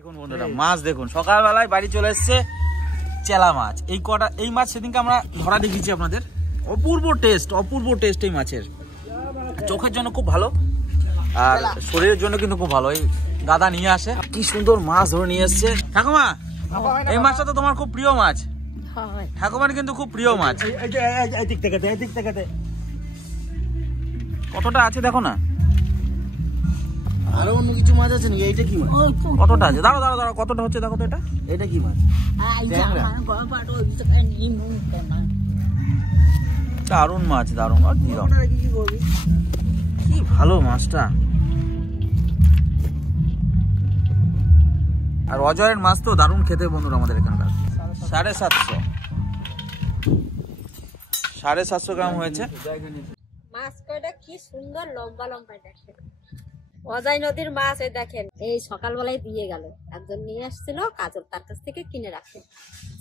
দেখুন বন্ধুরা, মাছ দেখুন, সকালবেলায় বাড়ি চলে এসছে চেলা মাছ। এই মাছ সেদিনকে আমরা ধরা দেখিয়েছি আপনাদের। অপূর্ব টেস্ট এই মাছের। চোখের জন্য খুব ভালো আর শরীরের জন্য কিন্তু খুব ভালো। এই দাদা নিয়ে আসে, কি সুন্দর মাছ ধরে নিয়ে এসছে। ঠাকুমা, এই মাছটা তো তোমার খুব প্রিয় মাছ। ঠাকুমার কিন্তু খুব প্রিয় মাছ। কতটা আছে দেখো না। আরো অন্য কিছু মাছ আছে নাকি? এইটা কি মাছ? কতটা আছে? দাঁড়াও কতটা হচ্ছে দেখো তো। এটা কি মাছ? দারুণ মাছ, দারুণ। কি ভালো মাছটা। আর অজয়ের মাছ তো দারুণ খেতে বন্ধুরা। আমাদের এখানকার 750 গ্রাম হয়েছে মাছ। কয়টা কি সুন্দর লম্বা লম্বা দেখেন। অজয় নদীর মাছ। এই দেখেন, এই সকালবেলায় দিয়ে গেল একজন, নিয়ে আসছিল কাজল, তার কাছ থেকে কিনে রাখে।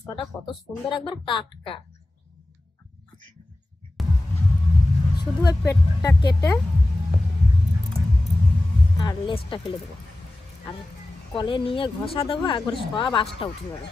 কটা কত সুন্দর, একবার টাটকা। শুধু ওই পেটটা কেটে আর লেজটা ফেলে দেবো, আর কলে নিয়ে ঘষা দেবো, একবার সব আঁশটা উঠে যাবে।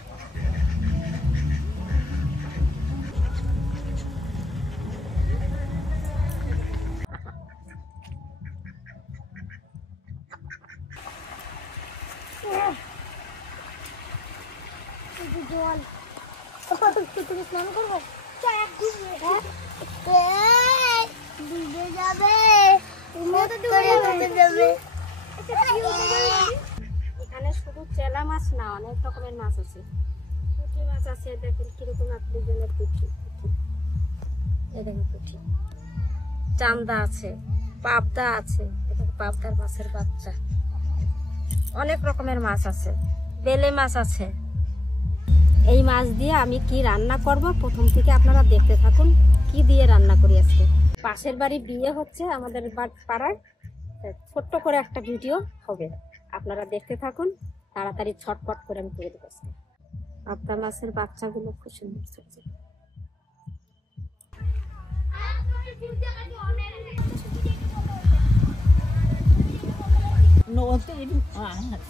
তুমি স্নান করবো? এখানে শুধু চেলা মাছ না, অনেক রকমের মাছ আছে। পুঁটি মাছ আছে, দেখেন কিরকম আপনাদের পুঁটি। এই দেখেন পুঁটি, চান্দা আছে, পাবদা আছে, পাবদার মাছের বাচ্চা। অনেক রকমের মাছ আছে, বেলে মাছ আছে। এই মাছ দিয়ে আমি কি রান্না করব প্রথম থেকে আপনারা দেখতে থাকুন। কি দিয়ে রান্না করি আজকে। পাশের বাড়ি বিয়ে হচ্ছে আমাদের পাড়ায়, ছোট্ট করে একটা ভিডিও হবে, আপনারা দেখতে থাকুন। তাড়াতাড়ি ছটপট করে আমি করে দেবো। পাবদা মাছের বাচ্চাগুলো খুব সুন্দর ছোটছে। নদীর মাছ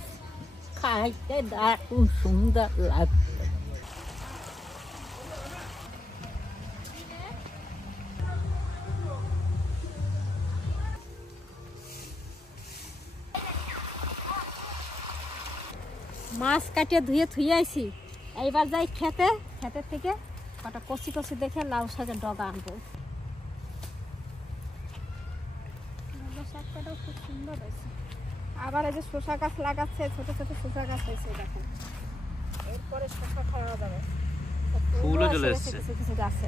খাইতে দারুণ সুন্দর লাগছে। মাছ কাটিয়ে ধুয়ে থুয়ে আইছি। এইবার যাই খেতের থেকে কটা কচি দেখে লাউ শাকের ডগা আনবো। শাকটাও খুব সুন্দর হয়েছে। আবার এই যে শসা গাছ লাগাচ্ছে, ছোট ছোট শসা গাছ হয়েছে দেখেন। এরপরে শসা খাওয়া যাবে। ফুলও চলে এসেছে কিছু কিছু গাছে।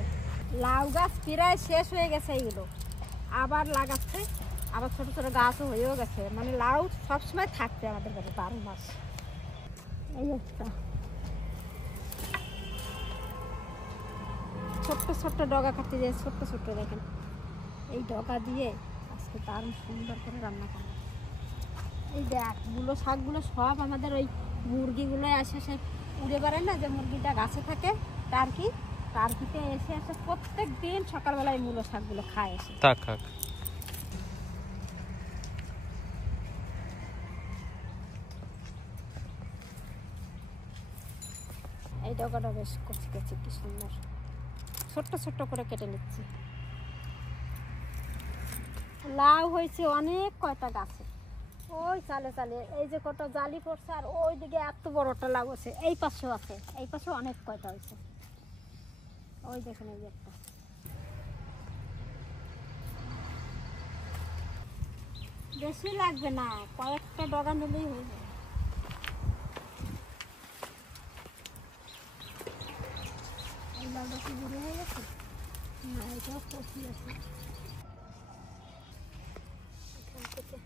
লাউ গাছ প্রায় শেষ হয়ে গেছে, এইগুলো আবার লাগাচ্ছে। আবার ছোট ছোট গাছও হয়েও গেছে। মানে লাউ সবসময় থাকছে আমাদের ঘরে 12 মাস। এই একটা ছোট্ট ডগা কাটতে যায়, ছোট্ট দেখেন। এই ডগা দিয়ে আজকে দারুণ সুন্দর করে রান্না করবো। এই দেখ, মূলো শাকগুলো সব আমাদের ওই মুরগিগুলো আসে, সে উড়ে বেড়ায় না, যে মুরগিটা গাছে থাকে, টার্কিতে এসে প্রত্যেক দিন সকালবেলায় মূলো শাকগুলো খায় এসে। থাক। এই ডগাটা বেশ কচি কি সুন্দর, ছোট্ট করে কেটে নিচ্ছি। লাউ হয়েছে অনেক কয়টা গাছে, ওই চালে এই যে কটা জালি পড়ছে, আর ওই দিকে এত বড়টা লাউ আছে। এই পাশেও আছে, এই পাশেও অনেক কয়টা হয়েছে। ওই দেখুন, এই একটা। বেশি লাগবে না, কয়েকটা ডগা নিলেই হয়ে যাবে। এই লাউটা কি বুড়ো হয়ে গেছে? না, এটাও কচি আছে। এখান থেকে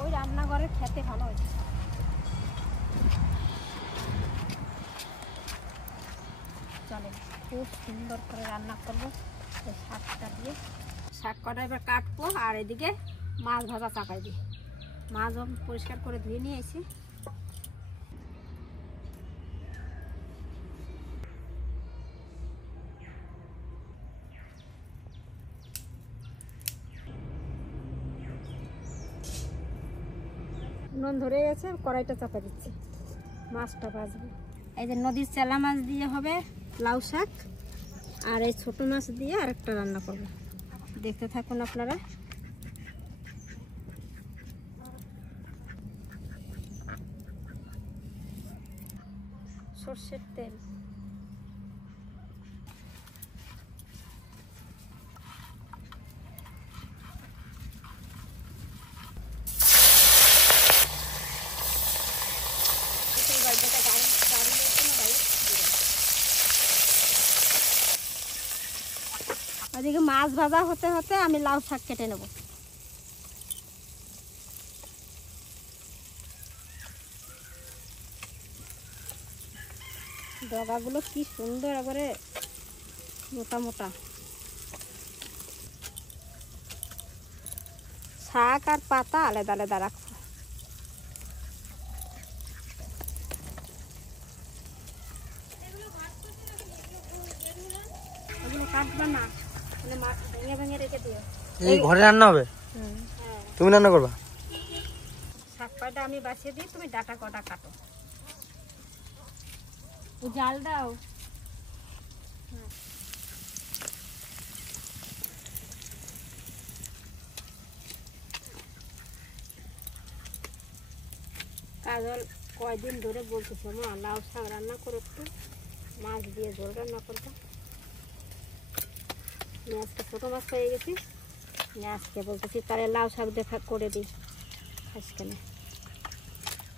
ওই রান্নাঘরে খেতে ভালো হয়েছে। চলে, খুব সুন্দর করে রান্না করবো এই শাকটা দিয়ে। শাক কটা এবার কাটবো, আর এদিকে মাছ ভাজা চাপাই দিই। মাছ পরিষ্কার করে ধুয়ে নিয়ে এসেছি। নুন ধরে গেছে, কড়াইটা চাপা দিচ্ছি, মাছটা ভাজবো। এই যে নদীর চেলা মাছ দিয়ে হবে লাউ শাক, আর এই ছোট মাছ দিয়ে আরেকটা রান্না করব। দেখতে থাকুন আপনারা। সর্ষের তেল, ওদিকে মাছ ভাজা হতে হতে আমি লাউ শাক কেটে নেব। ডগাগুলো কি সুন্দর, একবারে মোটা মোটা। শাক আর পাতা আলাদা আলাদা রাখবো। এগুলো কাটবে না, ভেঙে ভেঙে রেখে দিও। এই ঘরে রান্না হবে? তুমি রান্না করবা? শাক পাতা আমি বাছিয়ে দিই, তুমি ডাটা কটা কাটো। জাল দাও। কাজল কয়দিন ধরে বলতেছে মা লাউ শাক রান্না করে, একটু মাছ দিয়ে ঝোল রান্না করবো। আমি আজকে ছোটো মাছ পেয়ে গেছি, আজকে বলতেছি তাহলে লাউ শাক দেখা করে দিই, খাস কেন?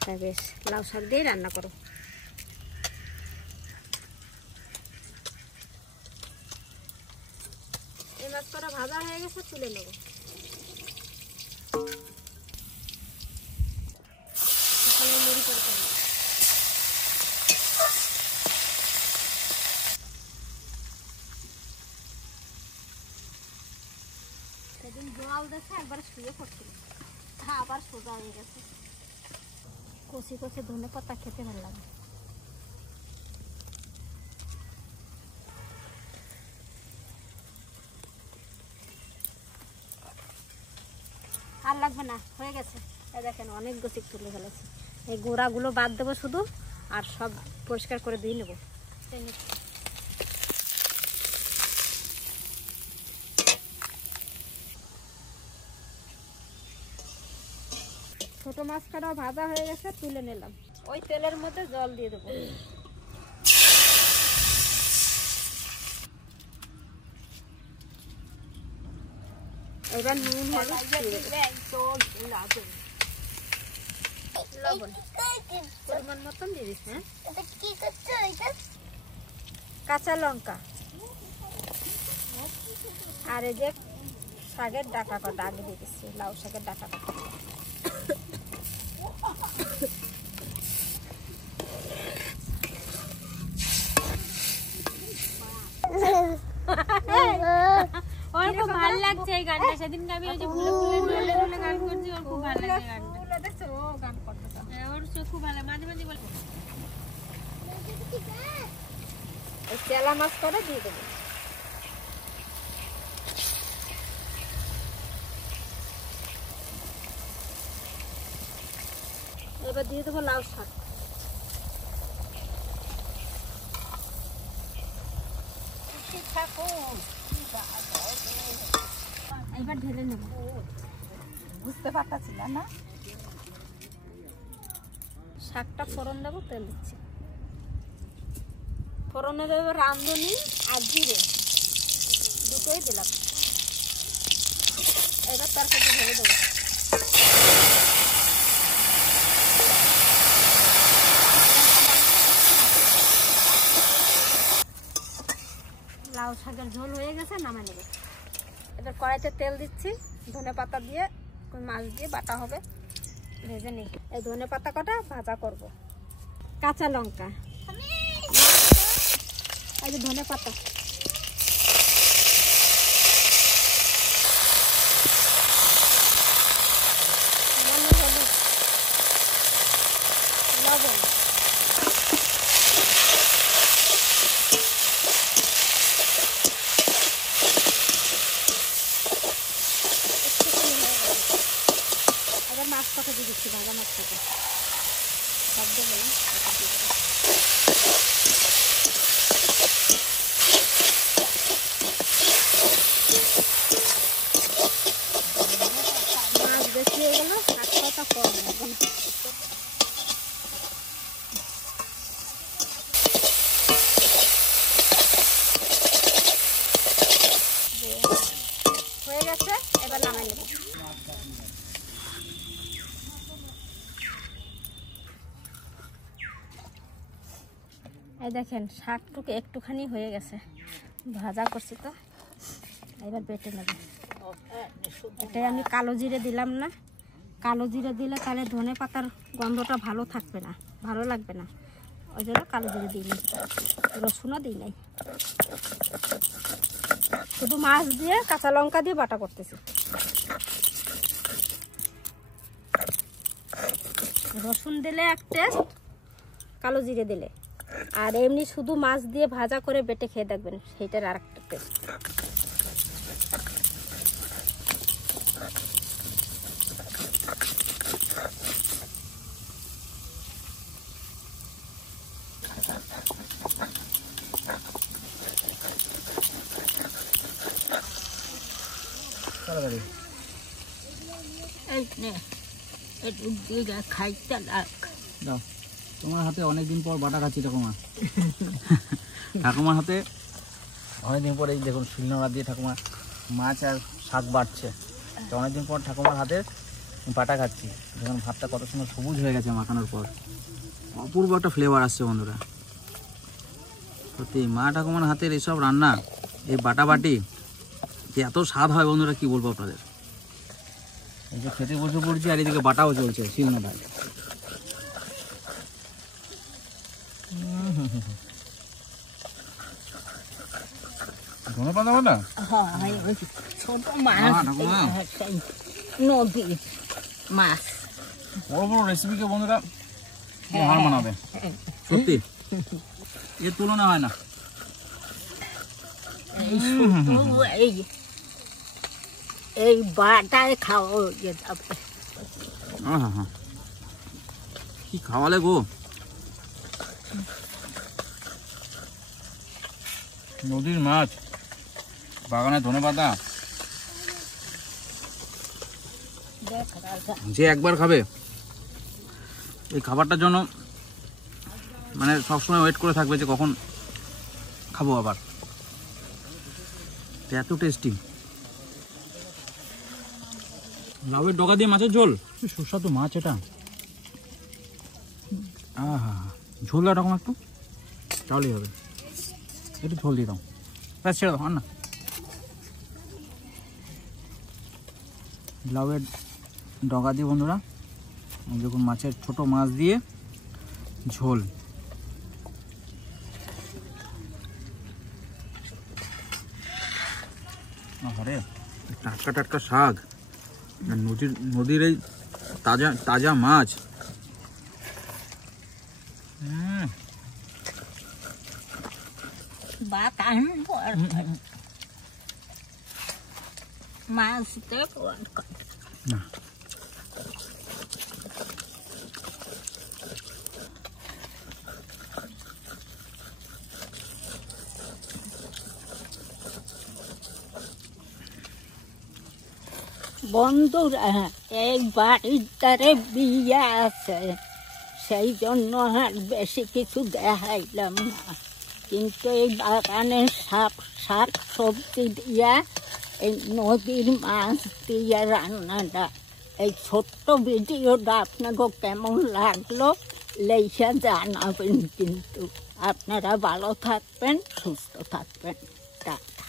তাই বেশ, লাউ শাক দিয়ে রান্না করো। এই মাছ কটা ভাজা হয়ে গেছে, তুলে নেব। মুড়ি করতে হবে। সেদিন জল দেখে একবার শুয়ে পড়ছিল, আবার সোজা হয়ে গেছে। কষি কষি ধনে পাতা খেতে ভালো লাগে। আর লাগবে না, হয়ে গেছে। এই দেখেন অনেক গোসিক তুলে ফেলেছে। এই গোড়াগুলো বাদ দেবো শুধু, আর সব পরিষ্কার করে দিয়ে নেবো। ছোট মাছ কাটাও ভাজা হয়ে গেছে, তুলে নিলাম। ওই তেলের মধ্যে জল দিয়ে দেবো। এবার নুন লবণ পরিমাণ মতন দিয়ে দিস। হ্যাঁ, কাঁচা লঙ্কা আর এই যে শাকের ডাটা কটা আগে দিয়ে দিচ্ছি, লাউ শাকের ডাটা কটা। ওর খুব ভালো লাগছে এই গানটা। সেদিনকে আমি ওই যে ভুলে ভুলে ভুলে ভুলে গান করছি, ওর খুব ভালো লাগছে গানটা। দেখছো ও গান করতেছে, ওর খুব ভালো, মাঝে মাঝে বলে। এই চেলা মাছ করে দিয়ে দেবো। এবার দিয়ে দেবো লাউ শাক। এবার ঢেলে নেব। বুঝতে পারতাছিল না। শাকটা ফোড়ন দেবো, তেল দিচ্ছি। ফোড়নে দেবো রাঁধুনি আর জিরে, দুটোই দিলাম। এবার তার সাথে ঢেলে দেবো। লাউ শাকের ঝোল হয়ে গেছে, নামা নেবে। এবার কড়াইতে তেল দিচ্ছি, ধনে পাতা দিয়ে মাছ দিয়ে বাটা হবে, ভেজে নিই। এই ধনে পাতা কটা ভাজা করব। কাঁচা লঙ্কা, এই যে ধনে পাতা, লবণ, কটা দিয়ে দিচ্ছি ভাজা মাছ থেকে সব দেবো না। মাছ বেশি হয়ে গেল, শাক পাতা কম এখন। হয়ে গেছে, এবার নামাই নেব। এই দেখেন শাকটুকু একটুখানি হয়ে গেছে, ভাজা করছি তো, এবার বেটে নেব। এটাই আমি কালো জিরে দিলাম না, কালো জিরে দিলে তাহলে ধনে পাতার গন্ধটা ভালো থাকবে না, ভালো লাগবে না, ওই জন্য কালো জিরে দিই নি, রসুনও দিই নাই, শুধু মাছ দিয়ে কাঁচা লঙ্কা দিয়ে বাটা করতেছি। রসুন দিলে এক টেস্ট, কালো জিরে দিলে, আর এমনি শুধু মাছ দিয়ে ভাজা করে বেটে খেয়ে দেখবেন, সেইটার আর একটা টেস্ট। এই নে, একটু দিয়ে খাইতে লাগ। দাও, তোমার হাতে অনেকদিন পর বাটা খাচ্ছি ঠাকুমা। ঠাকুমার হাতে অনেকদিন পর এই দেখুন শিলনোড়া দিয়ে ঠাকুমা মাছ আর শাক বাটছে, তো অনেকদিন পর ঠাকুমার হাতে বাটা খাচ্ছি। দেখুন ভাতটা কত সুন্দর সবুজ হয়ে গেছে মাখানোর পর, অপূর্ব একটা ফ্লেভার আসছে বন্ধুরা। সত্যি মা ঠাকুমার হাতের এইসব রান্না, এই বাটা বাটি যে এত স্বাদ হয় বন্ধুরা, কি বলবো আপনাদের। এই যে খেতে বসে পড়ছি আর এদিকে বাটাও চলছে শিলনোড়ায়। ধনে পাতা বাটা, হ্যাঁ, ওই ছোট মাছ, সেই নদীর মাছ। বড় বড় রেসিপিকে বন্ধুরা মহান মানাবে, সত্যি এর তুলনা হয় না। এই বাটায় খাওয়া যাবে। কি খাওয়ালে গো, নদীর মাছ, বাগানে ধনে পাতা, যে একবার খাবে এই খাবারটার জন্য মানে সবসময় ওয়েট করে থাকবে যে কখন খাবো আবার, এত টেস্টি। লাউয়ের ডগা দিয়ে মাছের ঝোল, সুস্বাদু মাছ এটা। আহা, ঝোল দাও তখন একটু, তাহলেই হবে। একটু ঝোল দিয়ে দাও, ব্যাস ছেড়ে দাও। আর না, লাউয়ের ডগা দিয়ে বন্ধুরা দেখুন মাছের ছোট মাছ দিয়ে ঝোল। আরে টাটকা টাটকা শাক, নদীর এই তাজা তাজা মাছ। মাছ না, বন্ধুরা, এই বাড়িটারে বিয়ে আছে, সেই জন্য আর বেশি কিছু দেখাইলাম না, কিন্তু এই বাগানের শাক সবজি দিয়া, এই নদীর মাছ দিয়ে রান্নাটা, এই ছোট্ট ভিডিওটা আপনাকে কেমন লাগলো লেখা জানাবেন। কিন্তু আপনারা ভালো থাকবেন, সুস্থ থাকবেন। টাটা।